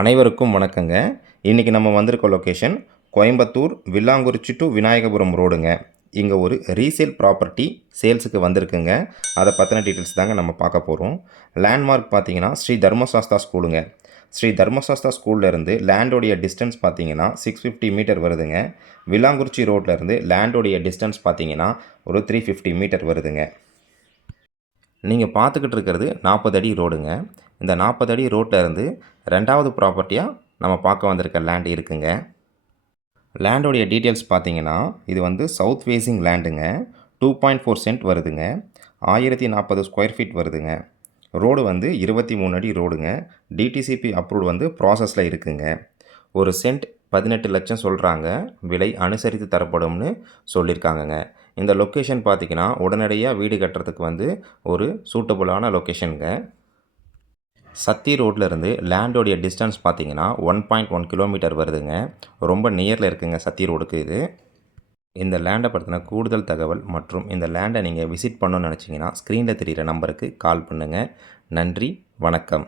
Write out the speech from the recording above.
அனைவருக்கும் வணக்கங்க. இன்றைக்கி நம்ம வந்திருக்க லொக்கேஷன் கோயம்புத்தூர் வில்லாங்குறிச்சி டு விநாயகபுரம் ரோடுங்க இங்கே ஒரு ரீசேல் ப்ராப்பர்ட்டி சேல்ஸுக்கு வந்திருக்குங்க. அதை பற்றின டீட்டெயில்ஸ் தாங்க நம்ம பார்க்க போகிறோம் லேண்ட்மார்க் பார்த்தீங்கன்னா ஸ்ரீ தர்மசாஸ்தா ஸ்கூலுங்க ஸ்ரீ தர்மசாஸ்தா ஸ்கூல்லேருந்து லேண்டோடைய டிஸ்டன்ஸ் பார்த்தீங்கன்னா சிக்ஸ் ஃபிஃப்டி மீட்டர் வருதுங்க. வில்லாங்குறிச்சி ரோட்லேருந்து லேண்டோடைய டிஸ்டன்ஸ் பார்த்தீங்கன்னா ஒரு த்ரீ ஃபிஃப்டி மீட்டர் வருதுங்க. நீங்கள் பார்த்துக்கிட்டு இருக்கிறது நாற்பது அடி ரோடுங்க. இந்த நாற்பது அடி ரோட்டில் இருந்து ரெண்டாவது ப்ராப்பர்ட்டியாக நம்ம பார்க்க வந்திருக்க லேண்ட் இருக்குங்க. லேண்டோடைய டீட்டெயில்ஸ் பார்த்தீங்கன்னா இது வந்து சவுத் ஃபேஸிங் லேண்டுங்க டூ பாயிண்ட் ஃபோர் சென்ட் வருதுங்க. ஆயிரத்தி நாற்பது ஸ்கொயர் ஃபீட் வருதுங்க. ரோடு வந்து இருபத்தி மூணு அடி ரோடுங்க டிடிசிபி அப்ரூவ்டு வந்து ப்ராசஸில் இருக்குங்க. ஒரு சென்ட் பதினெட்டு லட்சம் சொல்கிறாங்க விலை அனுசரித்து தரப்படும்னு சொல்லியிருக்காங்கங்க இந்த லொக்கேஷன் பார்த்தீங்கன்னா உடனடியாக வீடு கட்டுறதுக்கு வந்து ஒரு சூட்டபுளான லொக்கேஷனுங்க சத்தி ரோட்லேருந்து லேண்டோடைய டிஸ்டன்ஸ் பார்த்தீங்கன்னா ஒன் பாயிண்ட் ஒன் கிலோமீட்டர் வருதுங்க. ரொம்ப நியரில் இருக்குங்க சத்தி ரோடுக்கு இது. இந்த லேண்டை பற்றின கூடுதல் தகவல் மற்றும் இந்த லேண்டை நீங்கள் விசிட் பண்ணணும்னு நினச்சிங்கன்னா ஸ்க்ரீனில் தெரிகிற நம்பருக்கு கால் பண்ணுங்கள் நன்றி வணக்கம்.